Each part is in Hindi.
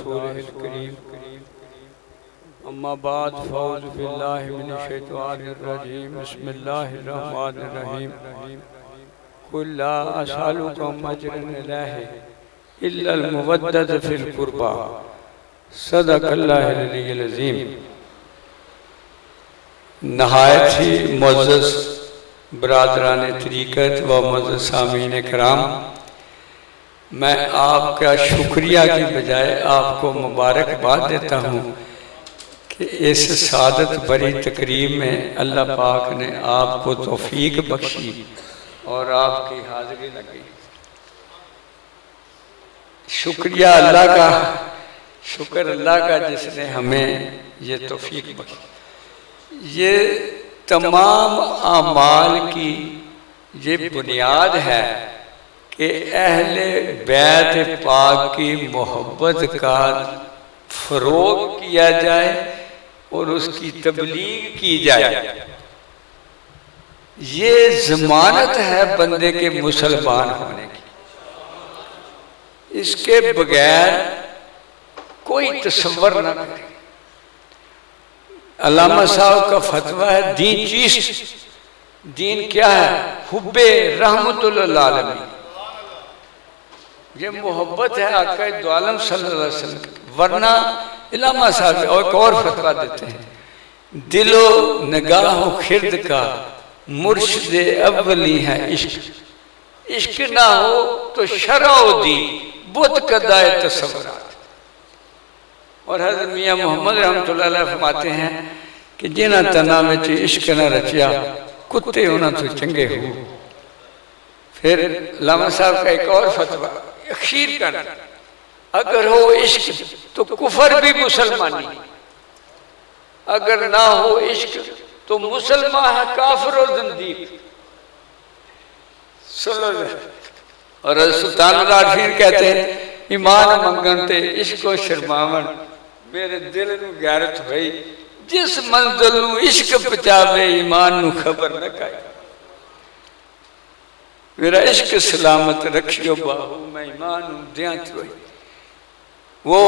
रसूलिहिल करीम। अम्मा बाद फ़ौज़ु बिल्लाहि मिनश शैतानिर रजीम। बिस्मिल्लाहिर रहमानिर रहीम। कुल ला असअलुकुम अजरन इलैहि इल्लल मुवद्दत फिल कुर्बा। सदक़ल्लाहुल अलीयुल अज़ीम। नहायत ही मुअज़्ज़ज़ बरादरान तरीक़त व मुअज़्ज़ज़ सामीन कराम, मैं आपका शुक्रिया की बजाय आपको मुबारकबाद देता हूँ कि इस सादत भरी तकरीब में अल्लाह पाक ने आपको तौफीक बख्शी और आपकी हाज़िरी लगी। शुक्रिया अल्लाह का, शुक्र अल्लाह का जिसने हमें ये तौफीक बख्शी। ये तमाम आमाल की ये बुनियाद है कि अहले बैत पाक की मोहब्बत का फ़रोग़ किया जाए और उसकी तबलीग की जाए। ये ज़मानत है बंदे के मुसलमान होने की। इसके बगैर कोई तसव्वुर न करे। अल्लामा साहब का फतवा है दीन चीज़, दीन क्या है? हुब्बे रहमतुल आलमीन। ये मोहब्बत है आका दो आलम सल्लल्लाहु अलैहि वसल्लम की। वरना अल्लामा साहब और फतवा देते हैं दिलो निगाह खिर्द का मुर्शिद अव्वली है इश्क। इश्क ना हो तो शरअ दी बुत कदाए तसव्वुरात। और हज़रत मियाँ मोहम्मद रहमतुल्लाह अलैह फरमाते हैं कि जिन्हां तना में इश्क न रचिया कुत्ते उन्हां तो चंगे हो। फिर अल्लामा साहब का एक और फतवा अखीर कर, अगर हो इश्क तो कुफर भी मुसलमानी, अगर ना हो इश्क तो मुसलमान है काफिर और ज़ंदीक। और सुल्तान आरिफीन कहते हैं ईमान मंगन ते इश्क को शर्मावन, मेरे दिल नूं गैरत हुई जिस मंजिल नूं इश्क पहुंचावे ईमान नूं खबर न काए। मेरा इश्क सलामत रखियो बाहू मैं ईमान नूं दियां चोई। वो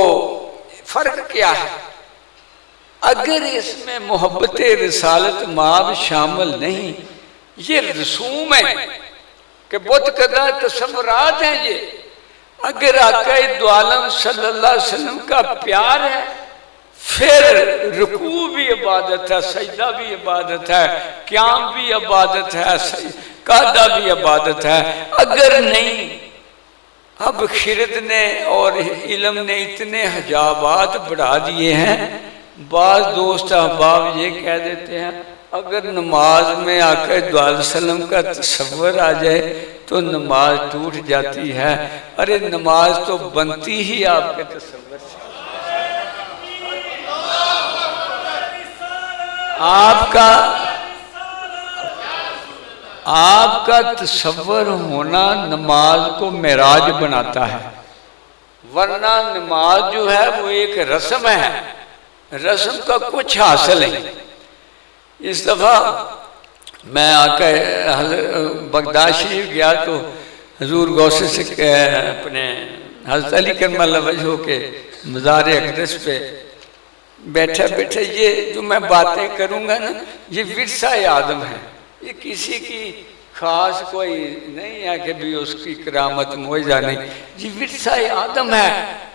फर्क क्या है? अगर इसमें मोहब्बत रिसालत माब शामिल नहीं, ये रसूम है कि बुत कदा तसव्वुरात हैं। ये अगर आका दो आलम सल्लल्लाहु अलैहि वसल्लम का प्यार है फिर रुकू भी इबादत है, सजदा भी इबादत है, क़याम भी इबादत है, कादा भी इबादत है। अगर नहीं, अब खिरत ने और इल्म ने इतने हजाबात बढ़ा दिए हैं। बाज़ दोस्त अहबाब ये कह देते हैं अगर नमाज में आका दो अलैहि वसल्लम का तसव्वुर आ जाए तो नमाज टूट जाती है। अरे नमाज तो बनती ही आपके तसव्वुर से। आपका तसव्वुर होना नमाज को मेराज बनाता है। वरना नमाज जो है वो एक रस्म है, रस्म का कुछ हासिल नहीं। इस दफ़ा मैं आका बगदाद शरीफ गया तो हजूर गौसे से अपने हज़रत अली करमल्ला वजहो के मज़ार अक़दस पे बैठे बैठे ये जो मैं बातें करूँगा ना, ये विरसा आदम है। ये किसी की खास कोई नहीं है कि भी उसकी करामत मुआजा नहीं, ये विरसा आदम है।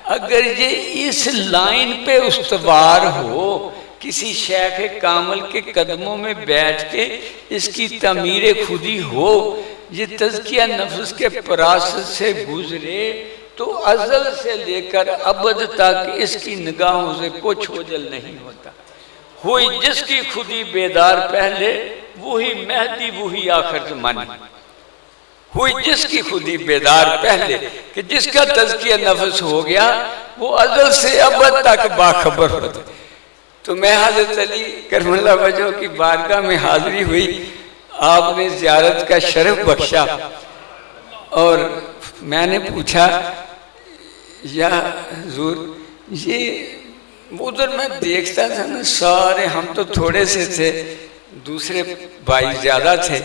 अगर ये इस लाइन पे उस्तवार हो, किसी शेख कामल के कदमों में बैठ के इसकी तमीर खुदी हो, ये तज़किया नफ्स के परासत से गुजरे तो अज़ल से लेकर अबद तक इसकी निगाहों से कुछ ओझल नहीं होता। हुई जिसकी खुदी बेदार पहले वही मेहदी वही आखिर ज़माने। हुई जिसकी खुदी बेदार पहले कि जिसका तज़किया नफ्स हो गया वो अज़ल से अबद तक बाखबर होता। तो मैं हज़रत अली करमल्ला वजह की बारगाह में हाज़िरी हुई, आपने ज़ियारत का शरफ बख्शा और मैंने पूछा या हुज़ूर ये उधर मैं देखता था ना सारे, हम तो थोड़े से थे, दूसरे भाई ज़्यादा थे,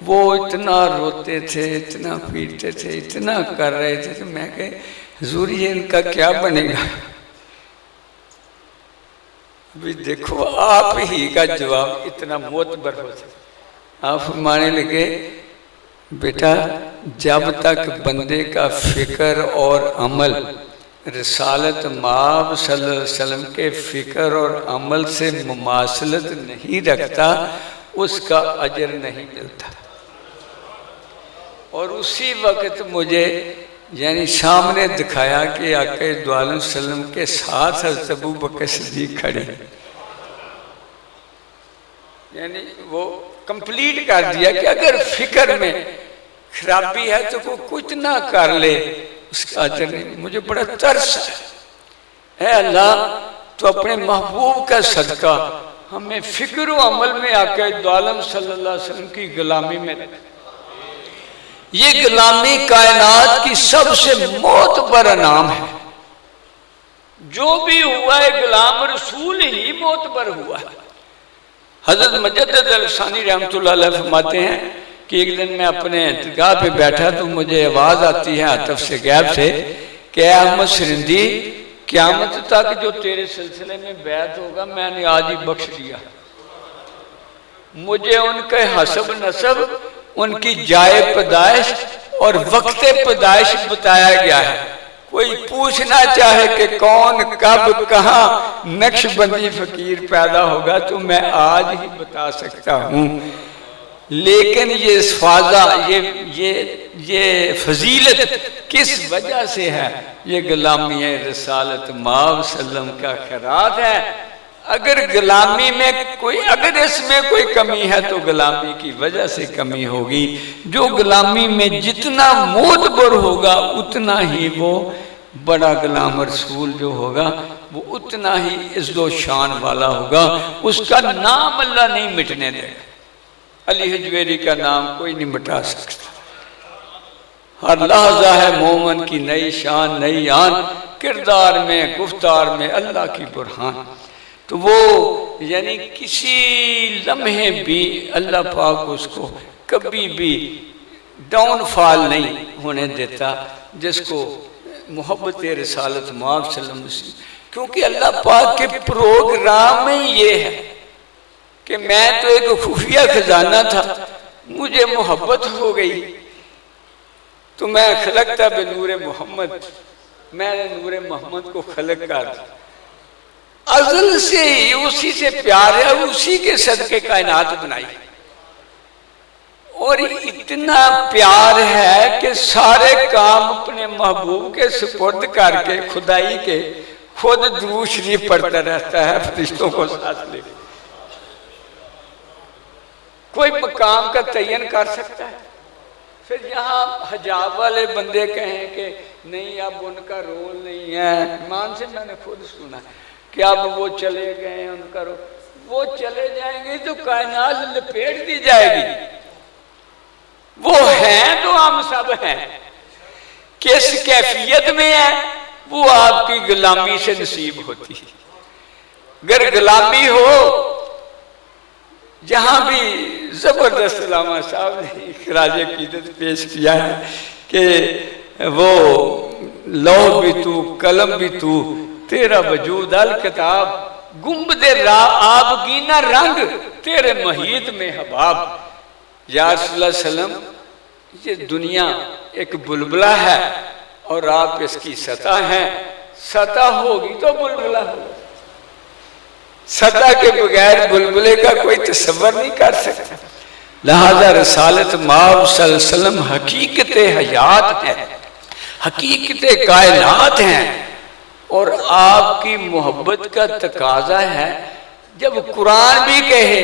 वो इतना रोते थे, इतना पीटते थे, इतना कर रहे थे। तो मैं कहे हुज़ूर ये इनका क्या बनेगा? अभी देखो आप ही का जवाब इतना मोतबर हो सकता। आप फरमाने लगे बेटा जब तक बंदे का फिक्र और अमल रिसालत माब सल्लल्लाहु अलैहि वसल्लम के फिक्र और अमल से मुमासलत नहीं रखता उसका अजर नहीं मिलता। और उसी वक्त मुझे यानी सामने दिखाया कि आके दो आलम सल्लम के साथ हज़रत अबू बकर सिद्दीक़ खड़े, यानी वो कंप्लीट कर दिया कि अगर फिक्र में खराबी है तो वो कुछ ना कर ले उसका अजर नहीं। मुझे बड़ा तरस है अल्लाह तो अपने महबूब का सदका हमें फिक्र व अमल में आके दो आलम सल्लल्लाहु अलैहि वसल्लम की गुलामी में। ये गुलामी कायनात की सबसे मोतबर नाम है। जो भी हुआ है गुलाम रसूल ही मोतबर हुआ है। हजरत मुजद्दिद अल-सानी रहमतुल्लाह अलैह फरमाते हैं कि एक दिन मैं अपने दरगाह पे बैठा तो मुझे आवाज आती है आतफ से गैब से कि अहमद सरिंदी क़यामत तक जो तेरे सिलसिले में बैत होगा मैंने आज ही बख्श दिया। मुझे उनके हसब नसब उनकी जाए पैदाइश और वक्त पैदाइश बताया गया है। कोई पूछना चाहे कि कौन कब कहाँ नक्शबंदी फकीर पैदा होगा तो मैं आज ही बता सकता हूँ। लेकिन ये फाजा ये फजीलत किस वजह से है? ये गुलामी रसालत माव सल्लम का खैरात है। अगर गुलामी में कोई अगर इसमें कोई कमी है तो गुलामी की वजह से कमी होगी। जो गुलामी में जितना मोतबर होगा उतना ही वो बड़ा गुलाम रसूल जो होगा वो उतना ही इज्जो शान वाला होगा। उसका नाम अल्लाह नहीं मिटने देगा। अली हजवेरी का नाम कोई नहीं मिटा सकता। हर लहजा है मोमन की नई शान नई आन, किरदार में गुफ्तार में अल्लाह की बुरहान। तो वो यानी किसी लम्हे भी अल्लाह पाक उसको कभी भी डाउनफॉल नहीं होने देता जिसको मोहब्बत रिसालत माफ सल्लम। क्योंकि अल्लाह पाक के प्रोग्राम में ये है कि मैं तो एक खुफिया खजाना था, मुझे मोहब्बत हो गई तो मैं खलकता बेनूर मोहम्मद, मैंने नूर मोहम्मद को खलक कर दिया। अज़ल से ही उसी से प्यार है, उसी के सदके कायनात बनाई और इतना प्यार है कि सारे काम अपने महबूब के सुपुर्द करके खुदाई के खुद दुरूद शरीफ पढ़ता रहता है फरिश्तों को साथ लेकर। कोई मकाम का तयन कर सकता है? फिर यहाँ हजाब वाले बंदे कहें कि नहीं अब उनका रोल नहीं है। ईमान से मैंने खुद सुना कि अब वो चले गए उनका रोल, वो चले जाएंगे तो कायनात लपेट दी जाएगी। वो हैं तो हम सब हैं, किस कैफियत में है वो आपकी गुलामी से नसीब होती है। अगर गुलामी हो, जहां भी जबरदस्त अल्लामा साहब ने खराज अकीदत पेश किया है कि वो लौह भी तू कलम भी तू तेरा वजूद अल किताब गुंबदे आबगीना रंग तेरे महीत में हबाब। या रसूलुल्लाह सल्लम ये दुनिया एक बुलबुला है और आप इसकी सतह हैं। सतह होगी तो बुलबुला होगा, सतह के बगैर बुलबुले का कोई तसव्वुर नहीं कर सकता। लिहाजा रसालत माव सल्लम हकीकत हयात है, हकीकत कायनात हैं और आपकी मोहब्बत का तकाजा है। जब कुरान भी कहे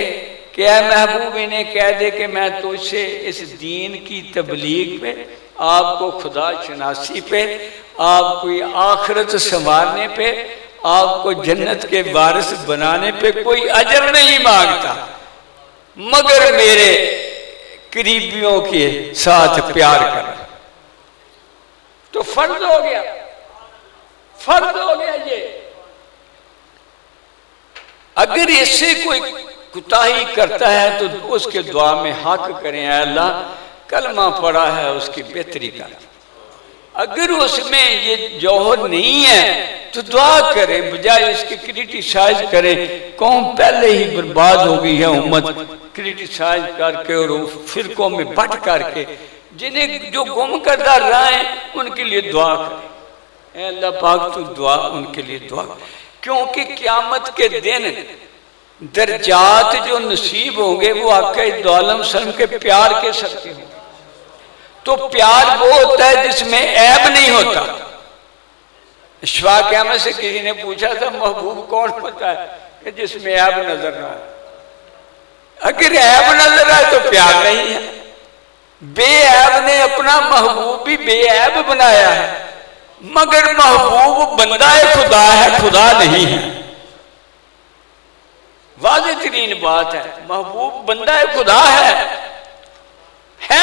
कि ऐ महबूब इन्हें कह दे कि मैं तुझसे इस दीन की तबलीग पे, आपको खुदा शनासी पे, आपको आखिरत संवारने पे, आपको जन्नत के वारिस बनाने पे कोई अजर नहीं मांगता मगर मेरे करीबियों के साथ प्यार कर, तो फर्ज हो गया, फर्ज हो गया ये। अगर इससे कोई कुताही करता है तो उसके दुआ में हक करें, अल्लाह कलमा पढ़ा है उसकी बेहतरी कर। अगर उसमें ये जौहर नहीं है तो दुआ करें, बजाय इसके क्रिटिसाइज करें। कौम पहले ही बर्बाद हो गई है, उम्मत क्रिटिसाइज करके और फिरकों में बट करके जिन्हें जो गुम करदा रहे उनके लिए दुआ करें। अल्लाह पाक तू दुआ उनके लिए दुआ, क्योंकि क़यामत के दिन दर्जात जो नसीब होंगे वो आका दो आलम सल्लम के प्यार के सकते होंगे। तो प्यार वो होता है जिसमें ऐब नहीं होता। इशफाक़ अहमद से किसी ने पूछा था महबूब कौन होता है, कि जिसमें ऐब नजर ना आए। अगर ऐब नजर आए तो प्यार नहीं है। बेऐब ने अपना महबूब भी बेऐब बनाया है, मगर महबूब बंदा खुदा है, खुदा नहीं है। वाज़ेह तरीन बात है, महबूब बंदा खुदा है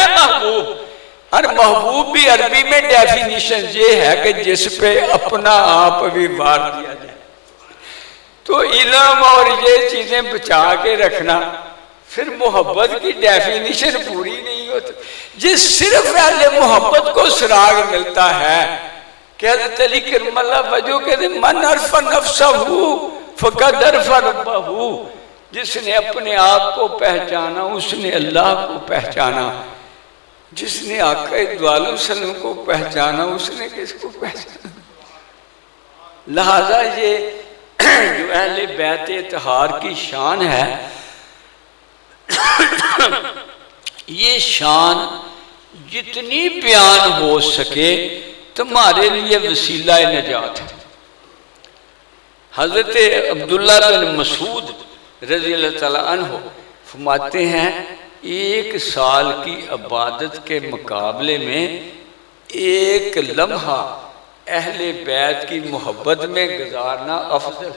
महबूब। और महबूब भी अरबी में डेफिनेशन ये है कि जिस पे अपना आप भी वार दिया जाए। तो इल्म और ये चीजें बचा के रखना, फिर मोहब्बत की डेफिनेशन पूरी नहीं होती। जिस सिर्फ अहले मोहब्बत को सुराग मिलता है कि हज़रत अली करमल्लाह वजह कहते मन अरफ़ा नफ्सहू फ़क़द अरफ़ा रब्बहू। जिसने अपने आप को पहचाना उसने अल्लाह को पहचाना, जिसने आका दो आलम सल्लम को पहचाना उसने किसको पहचाना। लिहाजा ये जो अहले बैत इत्तहार की शान है, ये शान जितनी बयान हो सके तुम्हारे लिए वसीला नजात है। हजरत अब्दुल्ला बिन मसूद रज़ी अल्लाह तआला अन्हु फरमाते हैं, एक साल की इबादत के मुकाबले में एक लम्हा अहले बैत की मोहब्बत में गुजारना अफजल।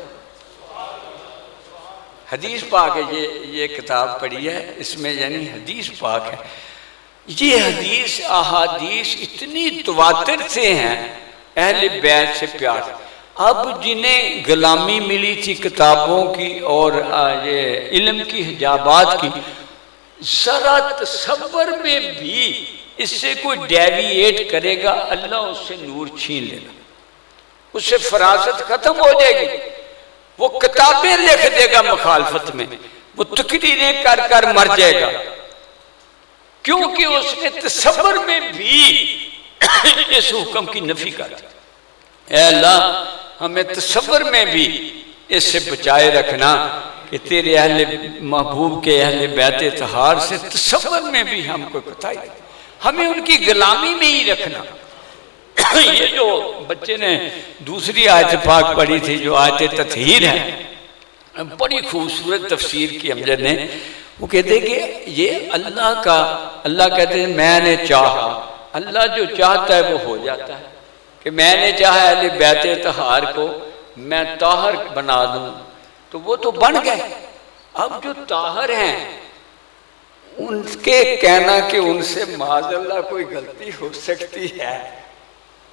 हदीस पाक है, ये किताब पढ़ी है, इसमें यानी हदीस पाक है। ये हदीस अहादीस इतनी तवातिर से हैं अहले बैत से प्यार। अब जिन्हें गुलामी मिली थी किताबों की और ये इल्म की हिजाबात की, जरा तसव्वुर में भी इससे कोई डेविएट करेगा अल्लाह उससे नूर छीन लेगा, उससे फरासत खत्म हो जाएगी। वो किताबें लिख देगा मुखालफत में, वो तकरीरें कर कर मर जाएगा, क्योंकि उसने तसव्वुर में भी इस हुक्म की नफी कर दी। ऐ अल्लाह हमें तसव्वुर में भी इससे बचाए रखना कि तेरे अहले महबूब के अहले बैत इत्तहार से तसव्वुर में भी हमको कोताही, हमें उनकी गुलामी में ही रखना। ये जो बच्चे ने दूसरी आयत पाक पढ़ी थी जो आयत तत्हीर है, बड़ी खूबसूरत तफसीर की अमजद ने। वो कहते कि ये अल्लाह का, अल्लाह कहते हैं मैंने चाहा, अल्लाह जो चाहता है वो हो जाता है। कि मैंने चाहा अहले बैत इत्तहार को मैं ताहर बना दूं तो वो तो बन गए। अब जो ताहर हैं उनके कहना कि उनसे माज़अल्लाह कोई गलती हो सकती है,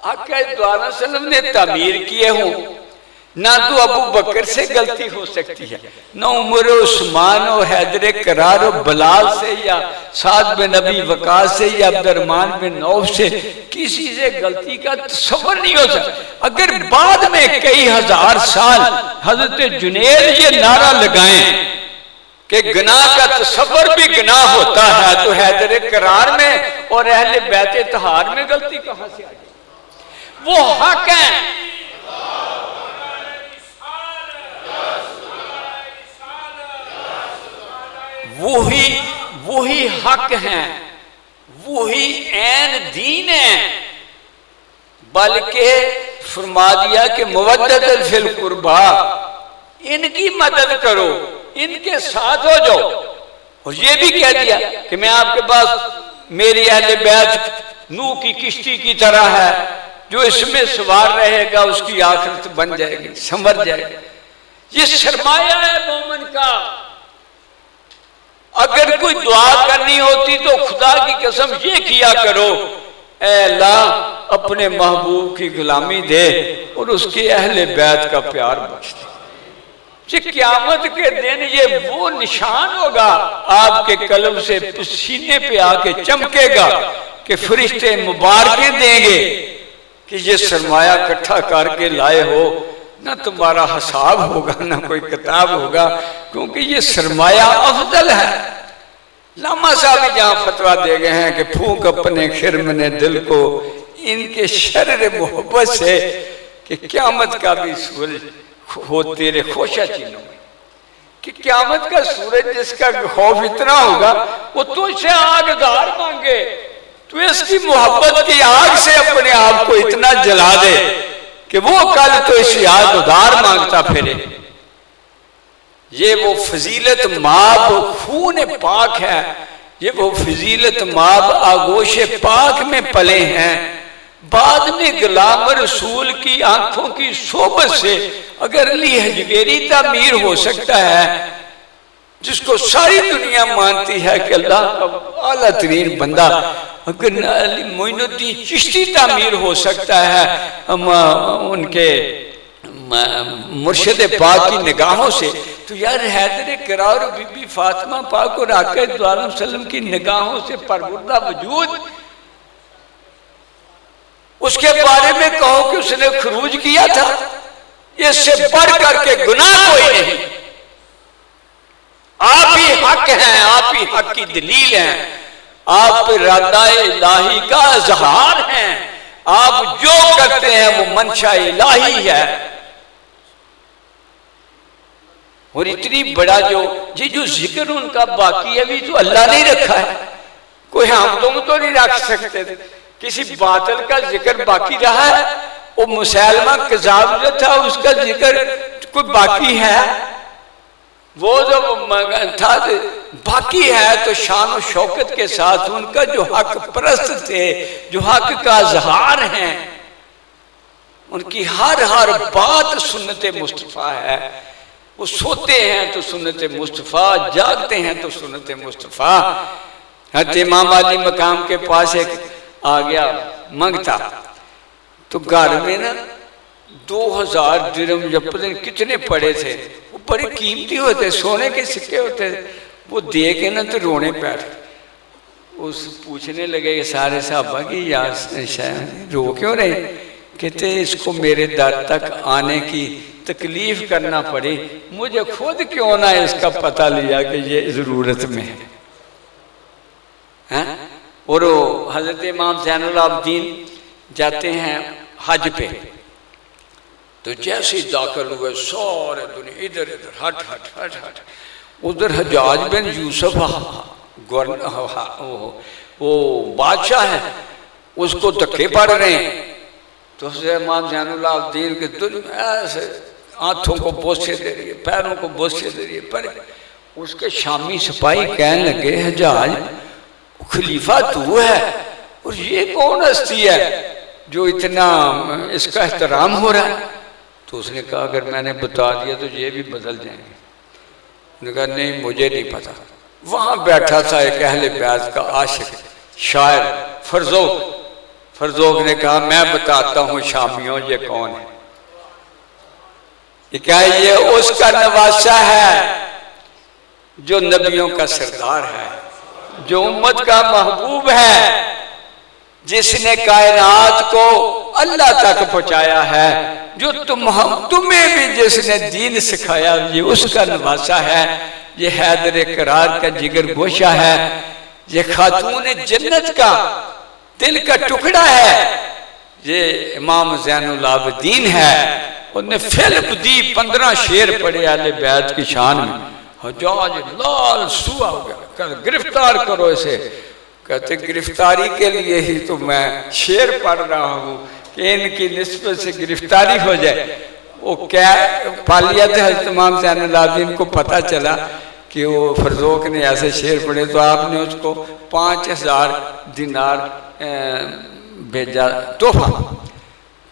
आका दो आलम सल्लम ने तामीर किए हों, ना तो अबू बकर से गलती हो सकती है, ना उमर उस्मान और हैदर करार और बलाल से या साद बिन नबी वकास से या अब्दुर्रहमान बिन नौफ से किसी से गलती का तसव्वुर नहीं हो सकता। अगर बाद में कई हजार साल हजरत जुनैद ये नारा लगाएं कि गुनाह का तसव्वुर भी गुनाह होता है, तो हैदर करार में और अहले बैत इत्तहार में गलती कहां से आ गई? वो हक है, वही हक हैं, वही ऐन दीन है। बल्कि फरमा दिया कि मुवद्दतन फिल कुर्बा, इनकी मदद करो, इनके साथ हो जाओ। और ये भी कह दिया कि मैं आपके पास मेरी अहले बैत नूह की किश्ती की तरह है, जो इसमें सवार रहेगा उसकी आखिरत बन जाएगी, संवर जाएगी। ये सरमाया है मोमिन का। अगर कोई दुआ करनी होती तो खुदा की कसम ये किया करो, ऐ अल्लाह अपने महबूब की गुलामी दे और उसके अहले बैत का प्यार बख्श दे। क़यामत के दिन ये वो निशान होगा आपके कलम से सीने पे आके चमकेगा कि फरिश्ते मुबारकें देंगे कि ये सरमाया इकट्ठा करके लाए हो, ना तुम्हारा हिसाब होगा ना कोई किताब होगा, क्योंकि ये सरमाया अफजल है। लामा साहब जहाँ फतवा दे गए हैं कि फूंक अपने खिरमने दिल को इनके शर्र मोहब्बत से कि क्यामत का भी सूरज हो तेरे खोशा चीनों में, कि क्यामत का सूरज जिसका खौफ इतना होगा वो तुझसे आग उधार मांगे, तू इसकी मोहब्बत की आग से अपने आप को इतना जला दे कि वो कल तो इसी आग उधार मांगता फिरे। ये वो फजीलत माब खून पाक है, ये वो फजीलत माब आगोश पाक में पले हैं। बाद में गुलाम रसूल की आंखों की सोबत से अगर अली हजवेरी तामीर हो सकता है, जिसको सारी दुनिया मानती है कि अल्लाह का आला तरीन बंदा, अगर अली मोइनुद्दीन चिश्ती तामीर हो सकता है उनके मुर्शिद पाक की निगाहों से, तो यार हैदर करार बीबी फातिमा पाक और आका दो आलम सल्लम की निगाहों से परबुर्दा वजूद, उसके बारे में कहो कि उसने खरूज किया था, इससे बढ़ करके गुनाह कोई नहीं। आप ही हक हैं, आप ही हक की दलील हैं, आप इरादा इलाही का इजहार हैं, आप जो करते हैं वो मंशा इलाही है। और इतनी बड़ा जो जिक्र उनका बाकी है भी तो अल्लाह नहीं रखा है, कोई हम तुम तो नहीं रख सकते थे। किसी बातिल का जिक्र बाकी रहा है, वो मुसैलमा कज़ाब जो था उसका जिक्र कोई बाकी है, वो जो था बाकी है, तो शान और शौकत के साथ उनका जो हक परस्त थे, जो हक का इजहार हैं, उनकी हर हर बात सुन्नत मुस्तफ़ा है। वो सोते हैं तो सुन्नत मुस्तफ़ा, जागते हैं तो सुन्नत मुस्तफ़ा। हज़रत इमाम अली मकाम के पास एक आ गया मंगता, तो घर में ना 2000 दिरहम या पता नहीं कितने पड़े थे, वो बड़े कीमती होते, सोने के सिक्के होते, वो दे के ना तो रोने बैठ, उस पूछने लगे सारे साहबा कि यार रो क्यों रहे, कहते इसको मेरे दर तक आने की तकलीफ करना पड़ी, मुझे खुद क्यों ना इसका पता लिया कि ये जरूरत में है। और हजरत इमाम ज़ैनुल आबिदीन जाते हैं हज पे, तो जैसे ही दाखिल हुए सारे दुनिया इधर इधर हट हट हट हट, उधर हज्जाज बिन यूसुफ वो बादशाह है, उसको धक्के पड़ रहे हैं, तो इमाम ज़ैनुल आबिदीन के ऐसे हाथों को बोसे दे रही है, पैरों को बोसे दे रही है, पर उसके शामी सिपाही कहने लगे हज्जाज खलीफा तू है और ये कौन हस्ती है जो इतना इसका एहतराम हो रहा है। तो उसने कहा अगर मैंने बता दिया तो ये भी बदल जाएंगे। उसने कहा नहीं मुझे नहीं पता। वहां बैठा था एक अहले बैत का आशिक शायर फरजोक ने कहा मैं बताता हूँ शामियों ये कौन है। ये क्या है? ये उसका नवासा है जो नबियों का सरदार है, जो उम्मत का महबूब है, जिसने कायनात को अल्लाह तक पहुंचाया है, जो तुम्हें भी जिसने दीन सिखाया, ये उसका नवासा है। ये हैदर करार का जिगर गोशा है, ये खातून जन्नत का दिल का टुकड़ा है, ये इमाम ज़ैनुल आबिदीन है। उन्हें फिल्म दी 15 शेर पढ़े आले बैत की शान में। हज्जाज लाल सुआ हो गया, गिरफ्तार करो इसे। कहते गिरफ्तारी के लिए ही तो मैं शेर पढ़ रहा हूँ कि इनकी निस्बत से गिरफ्तारी हो जाए। वो क्या पालिया थे हज़रत इमाम ज़ैनुल आबिदीन को पता चला कि वो फरजोक ने ऐसे शेर पढ़े, तो आपने उसको 5000 दिनार भेजा तोहफा।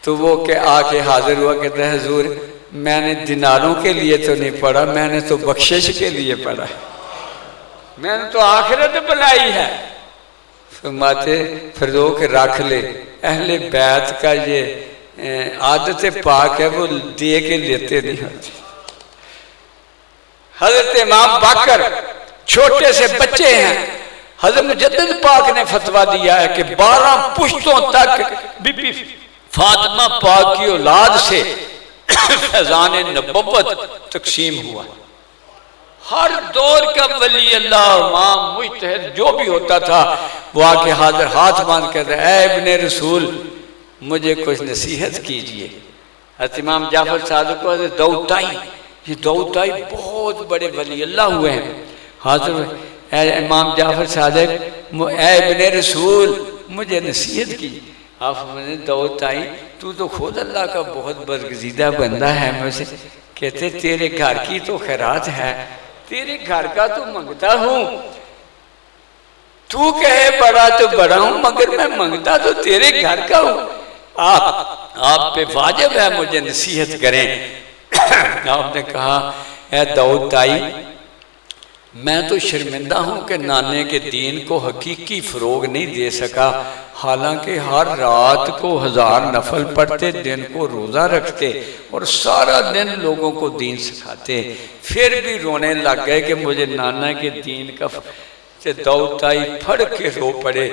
तो वो के आके हाजिर हुआ, कहते हैं हुजूर मैंने दिनारों के लिए तो नहीं पढ़ा, मैंने तो बख्शिश के लिए पढ़ा, मैंने तो आखिरत बनाई है। फरमाते फरजोक रख ले, अहले बैत का ये आदत पाक है, वो दे के लेते नहीं होते। हजरत इमाम बाकर छोटे से बच्चे हैं, हजरत मुजद्दिद पाक ने फतवा दिया है कि 12 पुश्तों तक बीबी फातिमा पाक की औलाद से फैजान नबुव्वत तकसीम हुआ। हर दौर का वली अल्लाह इमाम मुजतहिद जो भी होता था वो आके हाजिर हाथ बांध कहते ऐ इब्ने रसूल मुझे कुछ नसीहत कीजिए। हज़रत इमाम जाफर सादिक को दाऊद ताई, ये दाऊद ताई बहुत बड़े वली अल्लाह हुए हैं। हाजिर इमाम जाफर सादिक ऐ इब्ने रसूल मुझे नसीहत कीजिए। आप मैंने दाऊद ताई तू तो खुद अल्लाह का बहुत बरगजीदा बंदा है मुझसे। कहते तेरे घर की तो खैरात है, तेरे घर का तो मंगता हूं, तू कहे बड़ा तो बड़ा हूं मगर मैं मंगता तो तेरे घर का हूं। आप पे वाजिब है मुझे नसीहत करें। आपने कहा ऐ दाऊद ताई मैं तो शर्मिंदा हूं कि नाने के दीन को हकीकी फरोग नहीं दे सका। हालांकि हर रात को 1000 नफल पढ़ते, दिन को रोज़ा रखते और सारा दिन लोगों को दीन सिखाते, फिर भी रोने लग गए कि मुझे नाना के दीन का। दाऊद ताई फड़ के रो पड़े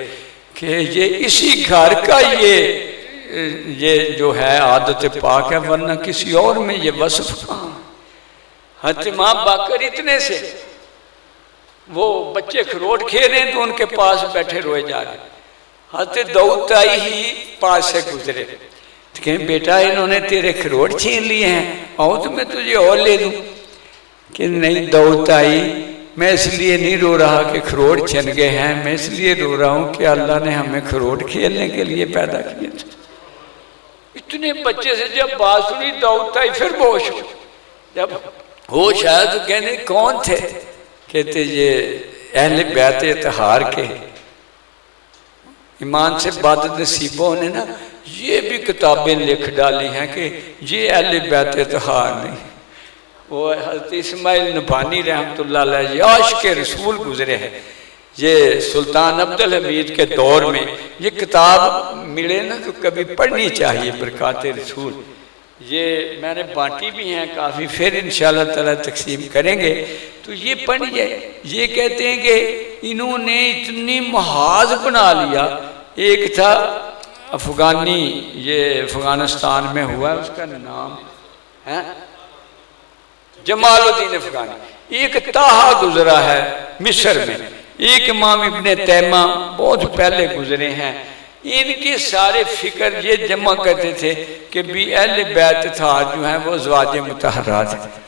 कि ये इसी घर का ये जो है आदत पाक है, वरना किसी और में ये वस्फ कहाँ। हज़रत इमाम बाकर इतने से वो बच्चे खरोट खेल रहे हैं तो उनके पास बैठे रोए जा रहे। हज़रत दाऊद ताई ही पास से गुजरे, कहें बेटा इन्होंने तेरे खरोट छीन लिए हैं, आओ तो मैं तुझे और ले दूं। कि नहीं दाऊद ताई मैं इसलिए नहीं रो रहा कि खरोट छिन गए हैं, मैं इसलिए रो रहा हूँ कि अल्लाह ने हमें खरोट खेलने के लिए पैदा किया था। इतने बच्चे से जब बात सुनी दाऊद ताई फिर बेहोश हो। जब होश आया तो कहने कौन थे? कहते ये अहले बैत इत्तहार के ईमान से बाद नसीबों ने ना ये भी किताबें लिख डाली हैं कि ये अहले बैत इत्तहार नहीं। वो हज़रत इस्माइल नबानी रहमतुल्लाह अलैह याश के रसूल गुजरे हैं। ये सुल्तान अब्दुल हमीद के दौर में ये किताब मिले ना तो कभी पढ़नी चाहिए, बरकात रसूल। ये मैंने बांटी भी हैं काफ़ी, फिर इंशाअल्लाह ताला तकसीम करेंगे तो ये पढ़िए। ये कहते हैं कि इन्होंने इतनी महाज बना लिया। एक था अफगानी, ये अफगानिस्तान में हुआ, उसका नाम है जमालुद्दीन अफगानी। एक ताहा गुजरा है मिस्र में, एक इमाम इब्ने तैमा बहुत पहले गुजरे हैं। इनके सारे फिक्र ये जमा करते थे कि भी अहले बैत था जो है वो ज़वाज मुतहर्रात है।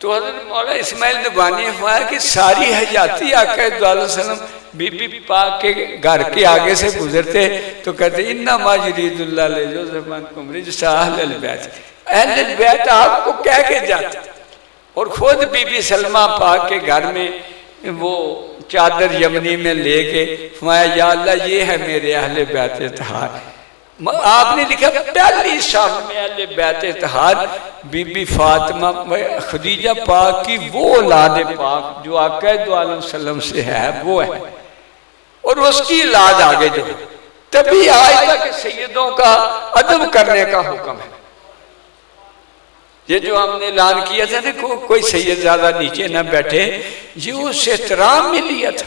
तो हज़रत मौला इस्माइल नबानी हुआ कि सारी हयाती आका सल्लल्लाहु बीबी पाक के घर के आगे से गुजरते तो कहते इन्ना माजरीदुल्लाह ले जो ज़मान कुमरिज साहल बैत, अहले बैत आपको कह के जाते। और खुद बीबी सलमा पाक के घर में वो चादर यमनी में लेके फरमाया या अल्लाह ये है मेरे अहले बैत इत्तहार। आपने लिखा पहली शाम में अहले बैत इत्तहार बीबी फातिमा खदीजा पाक की वो औलाद पाक जो आका दो आलम सल्लम से है वो है, और उसकी औलाद आगे जो, तभी आज तक सैयदों का अदब करने का हुक्म है। ये जो हमने ऐलान किया था ना कोई सैयद ज्यादा नीचे ना बैठे, ये उस एहतराम में लिया था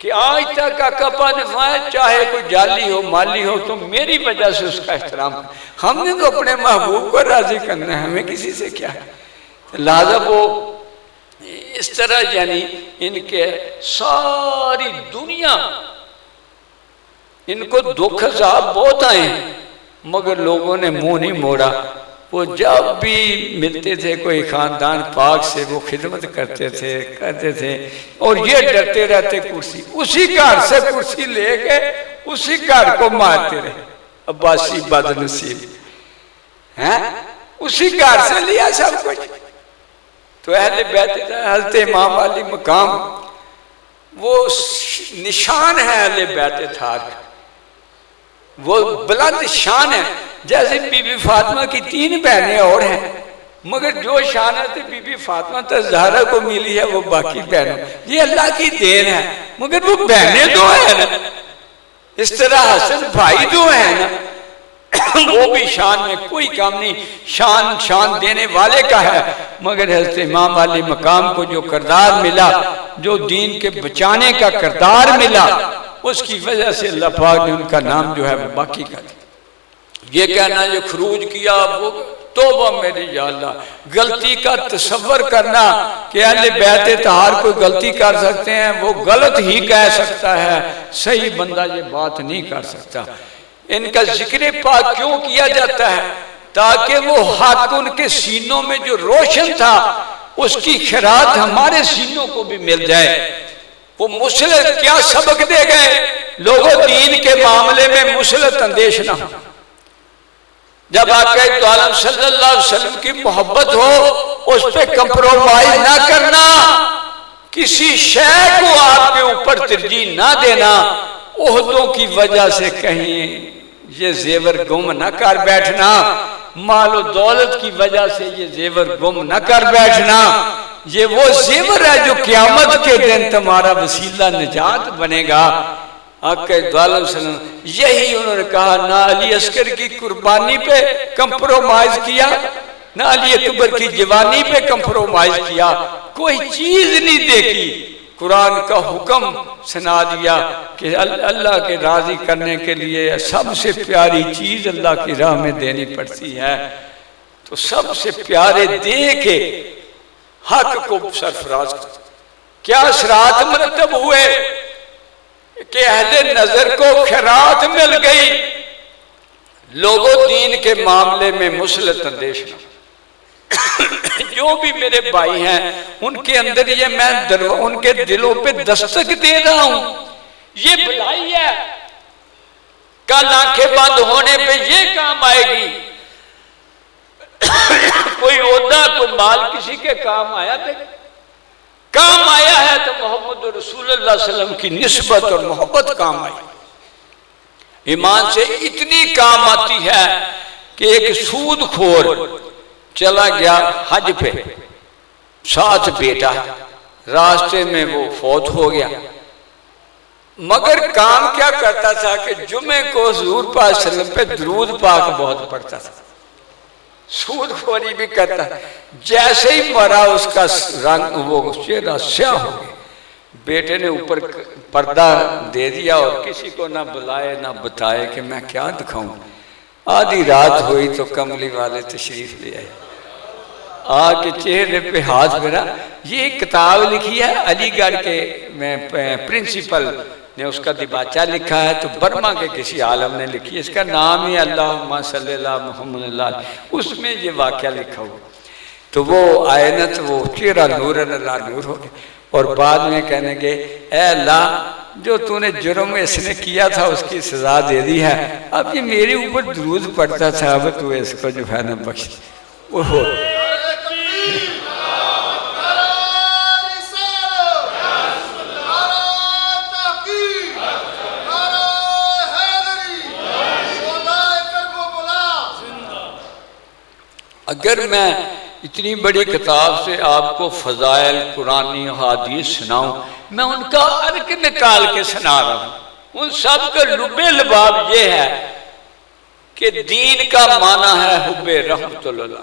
कि आज तक आका ने फरमाया चाहे कोई जाली हो माली हो तो मेरी वजह से उसका एहतराम। हमने तो अपने महबूब को राजी करना है, हमें किसी से क्या है। लिहाजा वो इस तरह यानी इनके सारी दुनिया इनको दुख अज़ाब बहुत आए मगर लोगों ने मुंह नहीं मोड़ा। वो जब भी मिलते थे कोई खानदान पाक से वो खिदमत करते थे और ये डरते रहते कुर्सी, उसी घर से कुर्सी लेके उसी घर को मारते रहे। अब्बासी बदनसीब हैं, उसी घर से लिया सब कुछ। तो अहले बैत हज़रत इमाम अली मकाम वो निशान है अहले बैत थार का, वो बुलंद शान है। जैसे बीबी फातिमा की 3 बहनें और हैं मगर जो शान है बीबी फातिमा तो ज़हरा को मिली है, वो बाकी बहनों ये अल्लाह की देन है। मगर वो बहनें दो है ना, इस तरह हसन भाई दो है ना, वो भी शान में कोई काम नहीं, शान देने वाले का है। मगर हज़रत इमाम अली मकाम को जो किरदार मिला, जो दीन के बचाने का किरदार मिला, उसकी वजह से अल्लाह पाक ने उनका नाम जो है वो बाकी कर दिया। ये कहना जो खरूज किया वो तौबा मेरी या अल्लाह, गलती का तसव्वुर करना कि अहले बैत तहार कोई गलती कर सकते हैं, वो गलत ही कह सकता है, सही बंदा ये बात नहीं कर सकता। इनका जिक्र पाक क्यों किया जाता है? ताकि वो हक उनके सीनों में जो रोशन था उसकी खैरात हमारे सीनों को भी मिल जाए। वो मुसलत क्या सबक दे गए लोगों, दीन के मामले में मुसलत अंदेश ना हो। जब आका दो आलम सल्लल्लाहु अलैहि वसल्लम की मोहब्बत हो, उस पर कंप्रोमाइज ना करना, किसी शय को आपके ऊपर तरजीह ना देना। ओहदों की वजह से कहीं ये जेवर गुम न कर बैठना, मालो दौलत की वजह से ये जेवर गुम न कर बैठना। ये वो जेवर है जो क़यामत के दिन तुम्हारा वसीला निजात बनेगा। आका दो आलम सल्लल्लाहु अलैहि वसल्लम यही उन्होंने कहा, ना अली अस्कर की कुर्बानी पे कंप्रोमाइज किया, ना अली अकबर की जवानी पे कंप्रोमाइज किया, कोई चीज नहीं देखी। कुरान का हुक्म सुना दिया कि अल्लाह के राजी करने के लिए सबसे प्यारी चीज अल्लाह की राह में देनी पड़ती है। तो सबसे प्यारे दे के हक को सरफराज क्या असरात मरतब हुए कि अहले नजर को खैरात मिल गई। लोगों दीन के मामले में मुसलत अंदेश जो भी मेरे भाई हैं उनके अंदर ये मैं उनके दिलों पे दस्तक दे रहा हूं, ये भलाई है। कल आंखें बंद होने पे ये काम आएगी। कोई ओहदा कोई माल किसी के काम आया थे, काम आया है तो मोहम्मद रसूलुल्लाह सल्लल्लाहु अलैहि वसल्लम की निस्बत और मोहब्बत काम आई। ईमान से इतनी काम आती है कि एक सूदखोर चला गया हज पे, साथ बेटा, रास्ते में वो फौत हो गया, मगर काम क्या करता था कि जुमे को हुजूर पाक सल्लल्लाहु अलैहि वसल्लम पे दुरूद पाक बहुत पढ़ता था, सूदखोरी भी करता। जैसे ही मरा उसका रंग वो चेहरा स्याह हो गया। बेटे ने ऊपर पर्दा दे दिया और किसी को ना बुलाए ना बताए कि मैं क्या दिखाऊं। आधी रात हुई तो कमली वाले तशरीफ ले आए, आके चेहरे पे हाथ फेरा। ये किताब लिखी है अलीगढ़ के प्रिंसिपल ने उसका दिबाचा लिखा है, तो बर्मा के किसी आलम ने लिखी है, इसका नाम ही अल्लाहुम्मा सल्ली अला मुहम्मद, उसमें ये वाक़या लिखा हुआ। तो वो आए ना तो वो चेहरा नूर अल्लाह नूर हो गया और बाद में कहने के ऐ अल्लाह जो तूने जुर्म इसने किया था उसकी सजा दे दी है, अब ये मेरे ऊपर दुरूद पड़ता था, अब तू इसको जो है ना बख्श। ओहो अगर मैं इतनी बड़ी किताब से आपको फजाइल कुरानी हदीस सुनाऊं, मैं उनका अर्क निकाल के सुना रहा हूं। उन सब का लुबे लबाब ये है कि दीन का माना है हुब्बे रहमतुल्लाह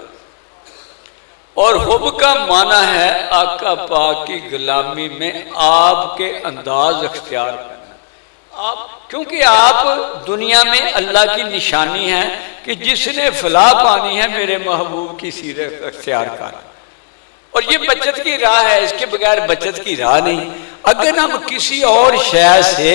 और हुब का माना है आका पाक की गुलामी में आपके अंदाज अख्तियार करना। आप क्योंकि आप दुनिया में अल्लाह की निशानी है कि जिसने फलाह पानी है मेरे महबूब की सीरत अख्तियार कर, और ये बचत की राह है, इसके बगैर बचत की राह नहीं। अगर हम किसी और शय से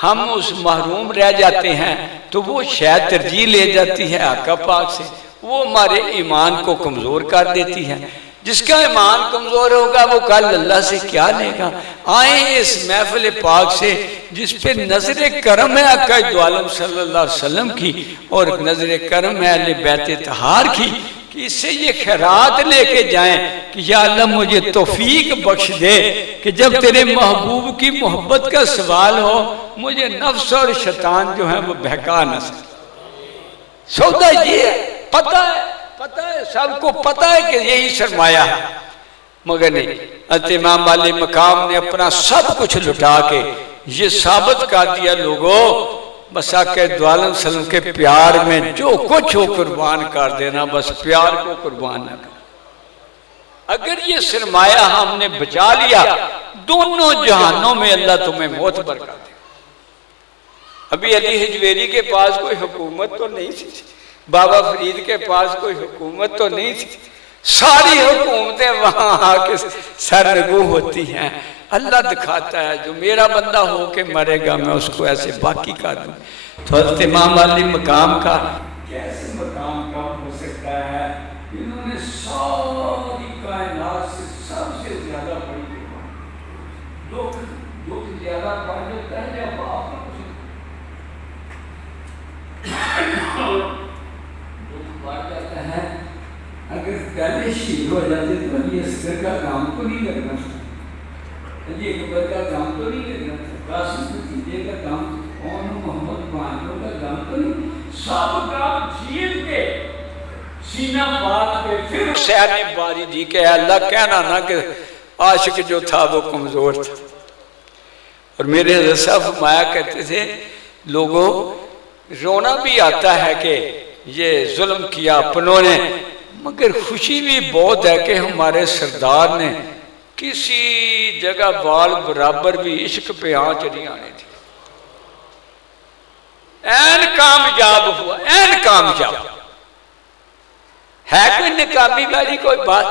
हम उस महरूम रह जाते हैं तो वो शय तरजीह ले जाती है आका पाक से, वो हमारे ईमान को कमजोर कर देती है। जिसका ईमान कमजोर होगा वो कल अल्लाह से क्या लेगा। आए इस महफिल पाक से जिस पे नजर करम है आका दो आलम सल्लल्लाहु अलैहि वसल्लम की और नजर करम है अहले बैत तहार की, कि इससे ये खैरात लेके जाएं कि या अल्लाह मुझे तौफीक बख्श दे कि जब तेरे महबूब की मोहब्बत का सवाल हो मुझे नफ्स और शैतान जो है वो बहका न सके। सौदा ये है, पता है सबको पता है कि यही सरमाया है, मगर नहीं। इमाम वाले मकाम ने अपना सब कुछ लुटा के ये साबित कर दिया लोगों बस आके दो आलम सल्लम के प्यार में जो कुछ हो कुर्बान कर देना, बस प्यार को कुर्बान न कर। अगर ये सरमाया हमने बचा लिया दोनों जहानों में अल्लाह तुम्हें मोतबर कर दे। अभी अली हजवेरी के पास कोई हुकूमत तो नहीं थी, बाबा फरीद के पास कोई हुकूमत तो नहीं थी, सारी हुकूमतें वहां आके सरनगू होती हैं। अल्लाह दिखाता है जो मेरा बंदा हो के मरेगा मैं उसको ऐसे बाकी कर दूं। तो हज़रत इमाम अली मकाम का कैसे मकाम का हो सकता है? इन्होंने सारी कायनात से सबसे ज्यादा बड़ी दुख ज्यादा बढ़ जाता है जब आप दुख बढ़ जाता है। अगर पहले शहीद हो जाते तो अली असगर का काम तो नहीं लगना था, अली अकबर का काम तो नहीं लगना था, कासिम भतीजे का काम, कौन मोहम्मद बानियों का काम तो नहीं, सब काम झील के सीना बात के फिर हुसैन ने बारी दी के अल्लाह कहना ना कि आशिक जो था वो कमजोर था। और मेरे हज़रत साहब फरमाया करते थे लोगों रोना भी आता है कि ये जुल्म किया अपनों ने, मगर खुशी भी बहुत है कि हमारे सरदार ने किसी जगह बाल बराबर भी इश्क पे आंच नहीं आने दी। ऐन कामयाब हुआ, ऐन कामयाब है। कोई नाकामी वाली कोई बात?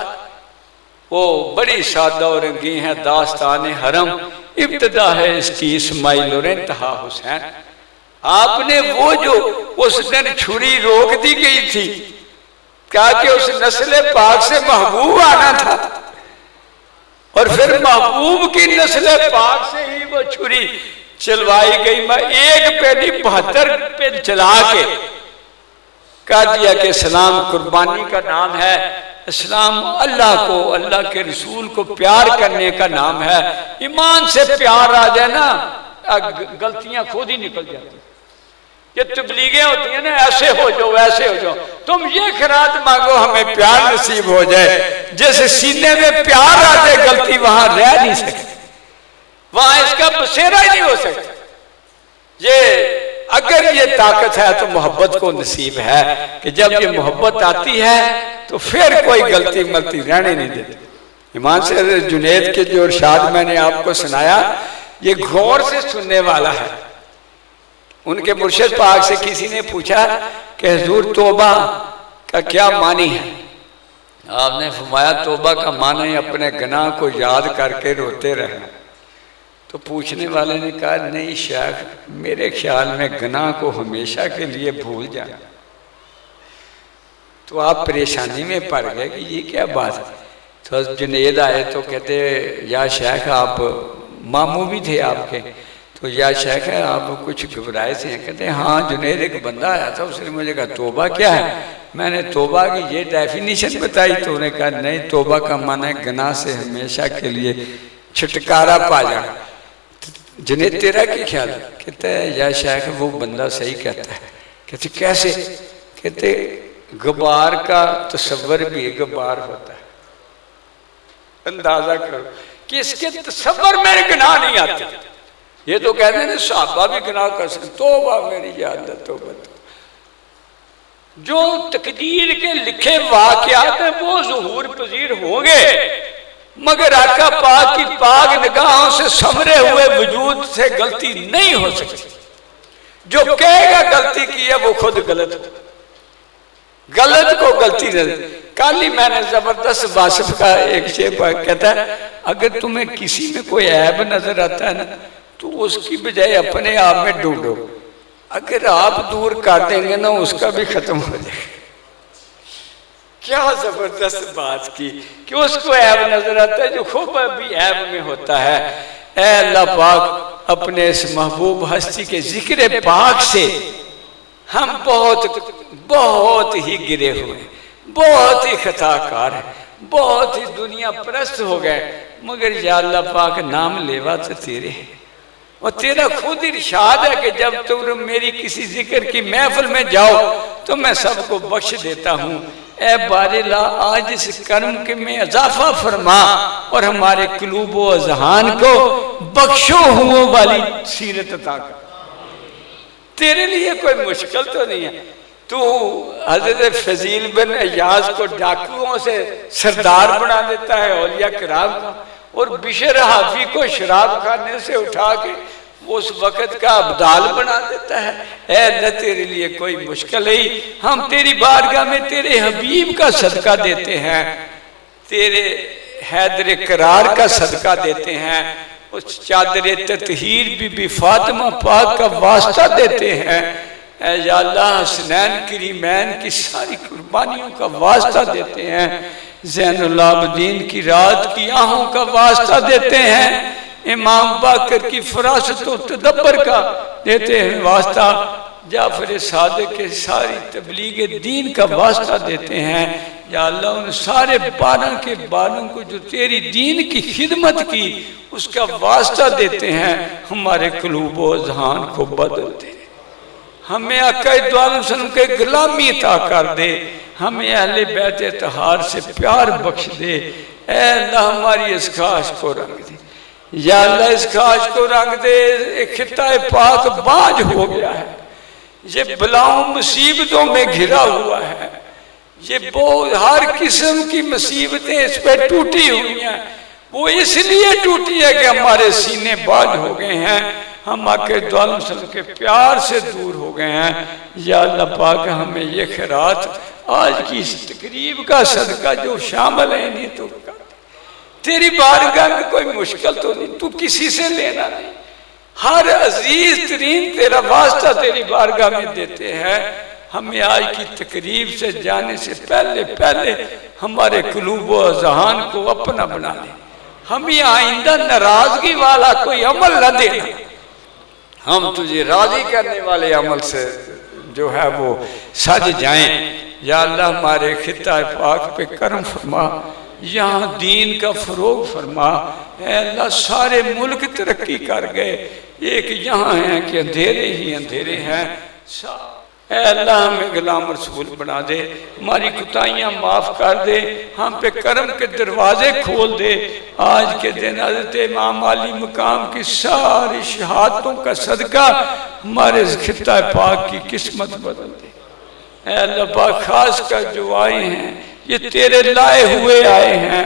वो बड़ी सादा और रंगीन है दास्तान हरम, इब्तदा है इसकी इस्माइल और इंतहा हुसैन। आपने वो जो उस दिन छुरी रोक दी गई थी क्या कि उस नस्ल पाक से महबूब आना था, और फिर महबूब की नस्ल पाक से ही वो छुरी चलवाई गई। मैं एक पे नहीं 72 पे चला के कह दिया कि इस्लाम कुर्बानी का नाम है, इस्लाम अल्लाह को, अल्लाह के रसूल को प्यार करने का नाम है। ईमान से प्यार आ जाए ना गलतियां खुद ही निकल जाती। ये तबलीगें होती है ना, ऐसे हो जाओ वैसे हो जाओ, तुम ये खिरात मांगो हमें प्यार नसीब हो जाए। जैसे सीने में प्यार आ जाए गलती वहां रह नहीं सकती, वहां इसका बसेरा ही नहीं हो सकता। ये अगर ये ताकत है तो मोहब्बत को नसीब है कि जब ये मोहब्बत आती है तो फिर कोई गलती मलती रहने नहीं देती। ईमान से जुनैद के जो इरशाद मैंने आपको सुनाया ये गौर से सुनने वाला है। उनके मुर्शिद पाक से किसी ने पूछा कि हुजूर तौबा का क्या मानी है? आपने फरमाया तौबा का मानी अपने गुनाह को याद करके रोते रहना। तो पूछने वाले ने कहा नहीं शेख, मेरे ख्याल में गुनाह को हमेशा के लिए भूल जाना। तो आप परेशानी में पड़ गए कि ये क्या बात है। तो जुनैद आए तो कहते या शेख आप मामू भी थे आपके, तो या शेख है आप कुछ घबराए थे? कहते हाँ जुनैद एक बंदा आया था उसने मुझे कहा तौबा क्या है? मैंने तौबा की ये डेफिनेशन बताई तो उन्होंने कहा नहीं तौबा का माना है गुनाह से हमेशा के लिए छुटकारा पा जाना। जुनैद तेरा क्या ख्याल है? कहते हैं या शेख वो बंदा सही कहता है। कहते कैसे? कहते गुबार का तसव्वुर भी गुबार होता है। अंदाजा करो कि इसके तसव्वुर में गुनाह नहीं आते। ये तो कहते हैं सहाबा भी गुनाह कर सकते, तौबा मेरी याद तौबा। जो तकदीर के लिखे वाक़यात हैं वो ज़ुहूर पजीर होंगे, मगर आका पाक की पाक निगाहों से समरे हुए वजूद से गलती नहीं हो सकती। जो कहेगा गलती की है वो खुद गलत हो, गलत को गलती नहीं। कल ही मैंने जबरदस्त वासिफ का एक शेर कहता है अगर तुम्हें किसी में कोई ऐब नजर आता है ना तो उसकी बजाय अपने आप में ढूंढो, अगर आप दूर कर देंगे ना उसका भी खत्म हो जाएगा। क्या जबरदस्त बात की कि उसको ऐब नजर आता है जो खूब भी ऐब में होता है। ऐ अल्लाह पाक अपने इस महबूब हस्ती के जिक्र पाक से हम बहुत ही गिरे हुए, बहुत ही खताकार है, बहुत ही दुनिया परस्त हो गए, मगर या अल्लाह पाक नाम लेवा तो तेरे है। और तेरा खुद इरशाद है कि जब तुम मेरी किसी जिक्र की महफिल में जाओ तो मैं सबको बख्श देता हूँ। ए बारिला आज इस कर्म के में इजाफा फरमा और हमारे कुलूब व अज़हान को बख्शो हुओं वाली सीरत अता कर। तेरे लिए कोई मुश्किल तो नहीं है। तू हजरत फजील बिन अयाज को डाकुओं से सरदार बना देता है औलिया किराम का, और बिशर हाफी को शराब खाने से उठा के वो उस वक़्त का अब्दाल बना देता है। ऐ न तेरे लिए कोई मुश्किल नहीं, हम तेरी बारगाह में तेरे हबीब का सदका देते हैं, तेरे हैदर करार का सदका देते हैं, उस चादर ततहीर बीबी फातिमा पाक का वास्ता देते हैं। ऐ या अल्लाह हसनैन करीमैन की सारी कुर्बानियों का वास्ता देते हैं, ज़ैनुल आबिदीन की रात की आहों का वास्ता देते हैं, इमाम बाकर की फरासत व तदब्बर का देते हैं वास्ता, जाफर सादिक के सारी तबलीग दीन का वास्ता देते हैं। या अल्लाह उन सारे 12 के 12 को जो तेरी दीन की खिदमत की उसका वास्ता देते हैं। हमारे कुलूब व ज़हान को बदल दे, हमें आक़ा के गुलामी अता कर दे, हमें अहले बैत तहार से प्यार बख्श दे। ऐ अल्लाह हमारी इस ख्वाहिश को रंग दे, या अल्लाह इस ख्वाहिश को रंग दे। खिता पाक बाज हो गया है, ये बलाओं मुसीबतों में घिरा हुआ है, ये बहुत हर किस्म की मुसीबतें इस पर टूटी हुई हैं। वो इसलिए टूटी है कि हमारे सीने बाज हो गए हैं, हम आके के प्यार से दूर हो गए हैं। या अल्लाह पाक हमें ये खैरात आज की इस तकरीब का सदका जो शामिल है नहीं तो तेरी बारगाह में कोई मुश्किल तो नहीं, तू किसी से लेना नहीं, हर अजीज तरीन तेरा वास्ता तेरी बारगाह में देते हैं। हमें आज की तकरीब से जाने से पहले पहले हमारे कुलूब व ज़हान को अपना बना ले, हमें आइंदा नाराजगी वाला कोई अमल न देना, हम तुझे राजी करने वाले अमल से जो है वो सज जाएं। या अल्लाह हमारे खिता पाक पे करम फरमा, यहाँ दीन का फरोग फरमा। अल्लाह सारे मुल्क तरक्की कर गए, एक यहाँ है कि अंधेरे ही अंधेरे हैं। अल्लाह हमें गुलाम रसूल बना दे, हमारी कुताहियाँ माफ़ कर दे, हम पे करम के दरवाजे खोल दे। आज के दिन हज़रत इमाम अली मकाम की सारी शहादतों का सदका हमारे खिता पाक की किस्मत बदल दे। अल्लाह पाक खास कर जो आए हैं ये तेरे लाए हुए आए हैं,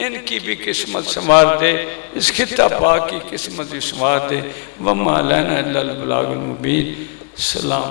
इनकी भी किस्मत संवार दे, इस खिता पाक की किस्मत भी संवार दे। वम्मा लना इल्लल बलागुल मुबीन। सलाम।